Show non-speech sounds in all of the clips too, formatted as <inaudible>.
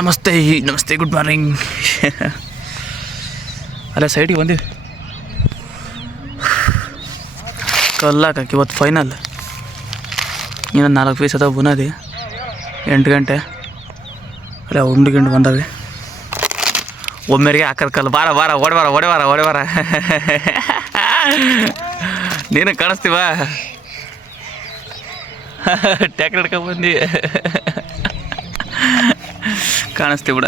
ನಮಸ್ತೆ ನಮಸ್ತೆ good morning ಅಲ್ಲ ಸೈಡಿಗೆ ಬಂದೀವಿ ಕಲ್ಲಾಕಿ ಇವತ್ತು ಫೈನಲ್ ಇನ್ನೊಂದು ನಾಲ್ಕು ಪೀಸ್ ಅದಾವ ಬುನಾದಿ. ಎಂಟು ಗಂಟೆ. ಅಲ್ಲ, ಉಂಡು ಗಿಂಡು ಬಂದವೆ ಒಮ್ಮೆರಿಗೆ ಹಾಕದ ಕಲ್ಲು. ಬಾರ ಬಾರ ಒಡಬಾರ ಒಡಬಾರ ಒಡಬಾರ ನೀನು ಕಾಣಿಸ್ತೀವ? ಟ್ಯಾಕ್ಟರ್ <laughs> ಹಿಡ್ಕೊಂಡ್ ಕಾಣಿಸ್ತೀವಿ ಬಿಡ.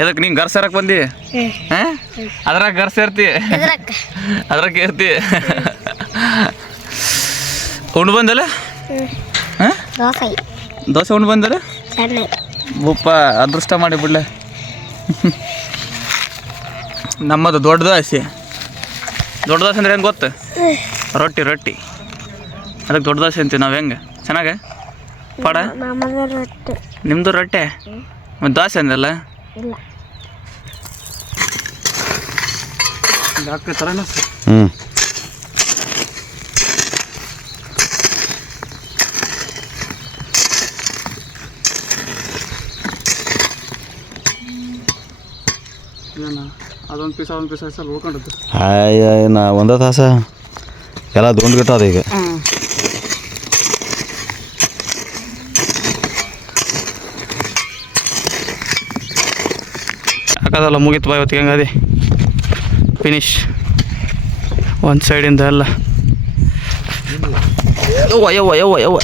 ಎದಕ್ಕೆ ನೀನು ಗರ್ ಸೇರಕ್ಕೆ ಬಂದಿ? ಹಾಂ? ಅದ್ರಾಗ ಗರ್ ಸೇರ್ತಿ ಅದ್ರಾಗ. ಏರ್ತಿ ಉಂಡು ಬಂದಲ್ಲ? ಹಾಂ? ದೋಸೆ. ದೋಸೆ ಉಂಡು ಬಂದಲ್ಲ? ಉಪ್ಪ ಅದೃಷ್ಟ ಮಾಡಿ ಬಿಡ್ಲೆ. ನಮ್ಮದು ದೊಡ್ಡ ದೋಸೆ ದೊಡ್ಡ ದೋಸೆ ಅಂದ್ರೆ ಹೆಂಗೆ ಗೊತ್ತು? ರೊಟ್ಟಿ ರೊಟ್ಟಿ. ಅದಕ್ಕೆ ದೊಡ್ಡ ದೋಸೆ ಅಂತೀವಿ ನಾವು ಹೆಂಗೆ? ಚೆನ್ನಾಗೆ? ಪಡ? ನಮ್ಮದು ರೊಟ್ಟಿ. ನಿಮ್ಮದು ರೊಟ್ಟೆ? ಮತ್ತು ದೋಸೆ ಅಂದಲ್ಲ ಹ್ಞೂ ಅದೊಂದು ಪೀಸ್ ಒಂದು ಪೀಸ್ ಉಳ್ಕೊಂಡದ್ದು. ಹಾಯ್ ನಾ ಒಂದೇ ತಾಸ? ಎಲ್ಲ ದುಂಡು ಗಿಟ್ಟದ ಈಗ? ಹಾಕೋದಲ್ಲ ಮುಗೀತು ಬಾ ಇವತ್ತಿಗೆ ಅದೇ ಫಿನಿಶ್ ಒಂದು ಸೈಡಿಂದ ಎಲ್ಲ ಯವ್ವ ಯವ್ವ ಯವ್ವ ಯವ್ವ.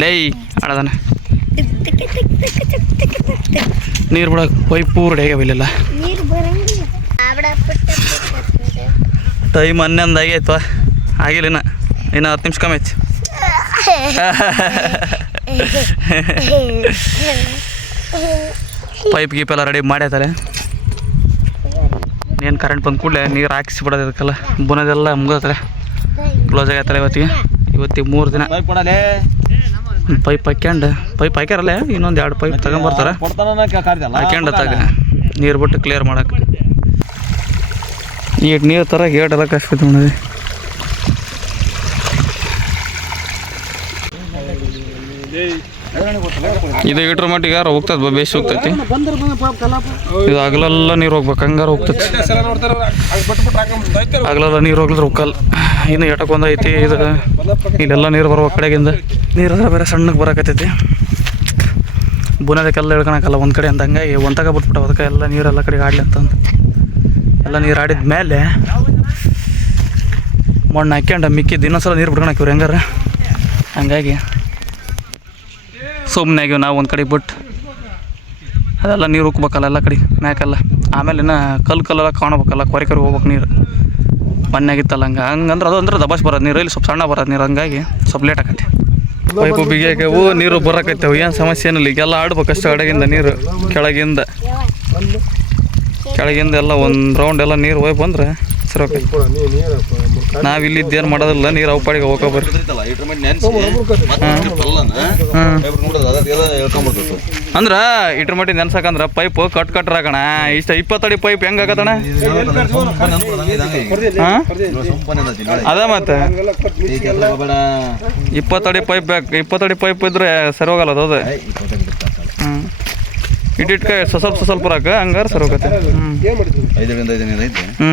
ಲೈ, ಆಡದಾನೆ. ನೀರು ಬಿಡೋಕೆ ಪೈಪು ಪುಟ್ಟ ಪುಟ್ಟ ಟೈಮ್ ಹನ್ನೊಂದು ಆಗೈತು ಆಗಿಲ್ಲ ಇನ್ನ. ಇನ್ನು ಹತ್ತು ನಿಮಿಷ ಕಮ್ಮಿ ಐತಿ <laughs> ಪೈಪ್ ಗೀಪ್ ಎಲ್ಲ ರೆಡಿ ಮಾಡ್ಯಾತಾರೆ ಏನು ಕರೆಂಟ್ ಬಂದ ಕೂಡಲೇ ನೀರು ಹಾಕಿಸ್ಬಿಡೋದು ಅದಕ್ಕೆಲ್ಲ ಬುನದೆಲ್ಲ ಮುಗಿದ್ರೆ ಕ್ಲೋಸ್ ಆಗತ್ತಲ್ಲ ಇವತ್ತಿಗೆ. ಇವತ್ತಿಗೆ ಮೂರು ದಿನ. ಪೈಪ್ ಹಾಕ್ಯಂಡು ಪೈಪ್ ಹಾಕ್ಯಾರಲ್ಲ? ಇನ್ನೊಂದು ಎರಡು ಪೈಪ್ ತಗೊಂಬರ್ತಾರೆ ಹಾಕ್ಯಂಡು ತಗ ನೀರು ಬಿಟ್ಟು ಕ್ಲಿಯರ್ ಮಾಡಕ್ಕೆ. ಈಗ ನೀರು ತರ ಗೇಟ್ ಎಲ್ಲ ಕಷ್ಟ ನೋಡಿದೆ ಇದು ಇಟ್ರ ಮಟ್ಟಿಗೆ ಯಾರು ಹೋಗ್ತದ ಬೇಸ್ ಹೋಗ್ತೈತಿ. ಇದು ಹಗಲೆಲ್ಲ ನೀರು ಹೋಗ್ಬೇಕು, ಹಂಗಾರ ಹೋಗ್ತೈತಿ. ಹಗಲೆಲ್ಲ ನೀರು ಹೋಗ್ಲಿದ್ರೆ ಹೋಗಲ್ಲ. ಇನ್ನು ಎಟಕ್ ಒಂದೈತಿ ಇದು ಇಲ್ಲೆಲ್ಲ ನೀರು ಬರುವ ಕಡೆಗಿಂದ. ನೀರು ಅಂದ್ರೆ ಬೇರೆ ಸಣ್ಣಗೆ ಬರಕತ್ತೈತಿ. ಬುನದಕ್ಕೆಲ್ಲ ಹೇಳ್ಕೊಳಕಲ್ಲ ಒಂದು ಕಡೆ ಅಂತ ಹಂಗಾಗಿ ಒಂದಾಗ ಬಿಟ್ಬಿಟ್ಟು ಅದಕ್ಕೆ ಎಲ್ಲ ನೀರೆಲ್ಲ ಕಡೆಗೆ ಆಡ್ಲಿ ಅಂತಂದು ಎಲ್ಲ ನೀರು ಆಡಿದ ಮೇಲೆ ಮಣ್ಣು ಹಾಕ್ಯಂಡು ಮಿಕ್ಕಿದ್ದು, ಇನ್ನೊಂದ್ಸಲ ನೀರು ಬಿಡ್ಕೊಂಡು ಹಾಕಿವ್ರಿ ಹೆಂಗಾರ? ಹಂಗಾಗಿ ಸುಮ್ಮನೆ ನಾವು ಒಂದು ಕಡೆ ಬಿಟ್ಟು ಅದೆಲ್ಲ ನೀರು ಉಕ್ಬೇಕಲ್ಲ ಎಲ್ಲ ಕಡೆ, ಮ್ಯಾಕೆಲ್ಲ. ಆಮೇಲೆ ಇನ್ನು ಕಲ್ಲು ಕಲ್ಲೆಲ್ಲ ಕಾಣಬೇಕಲ್ಲ ಕೊರೆ ಕೊರೆ ಹೋಗ್ಬೇಕು ನೀರು. ಮಣ್ಣಾಗಿತ್ತಲ್ಲ ಹಂಗೆ. ಹಂಗಂದ್ರೆ ಅದು ಅಂದ್ರೆ ದಬಾಸ್ ಬರೋದು ನೀರು, ಇಲ್ಲಿ ಸ್ವಲ್ಪ ಸಣ್ಣ ಬರೋದು ನೀರು, ಹಂಗಾಗಿ ಸ್ವಲ್ಪ ಲೇಟ್ ಆಕತಿ. ಪೈಪು ಬಿಗಿಯಾಗ್ಯಾವು, ನೀರು ಬರಕತ್ತವು, ಏನು ಸಮಸ್ಯೆ ಏನಿಲ್ಲ. ಈಗೆಲ್ಲ ಆಡ್ಬೇಕಷ್ಟು ಅಡಗಿಂದ ನೀರು, ಕೆಳಗಿಂದ. ಕೆಳಗಿಂದ ಎಲ್ಲ ಒಂದು ರೌಂಡ್ ಎಲ್ಲ ನೀರು ಹೋಗಿ ಬಂದ್ರೆ ಸರಿ ನಾವು ಇಲ್ಲಿ ಏನು ಮಾಡೋದಿಲ್ಲ, ನೀರ್ ಅವು ಹೋಗೋ ಬರ್ರಿ. ಅಂದ್ರೆ ಇಟ್ರ ಮಟ್ಟಿ ನೆನ್ಸಕಂದ್ರ ಪೈಪ್ ಕಟ್ ಕಟ್ರ ಹಾಕಣ ಇಷ್ಟ ಇಪ್ಪತ್ತಡಿ ಪೈಪ್ ಹೆಂಗ್ ಆಗತ್ತಣ ಅದ ಮತ್ತೆ? ಇಪ್ಪತ್ತಡಿ ಪೈಪ್ ಬೇಕು, ಇಪ್ಪತ್ತಡಿ ಪೈಪ್ ಇದ್ರೆ ಸರಿ ಹೋಗಲ್ಲ ಅದು ಅದು. ಹ್ಞೂ ಇಟ್ಟಿಟ್ಕ ಸ್ವಲ್ಪ ಸ್ವಲ್ಪ ಹಂಗಾರೆ ಸರಿ ಹೋಗತ್ತೆ. ಹ್ಞೂ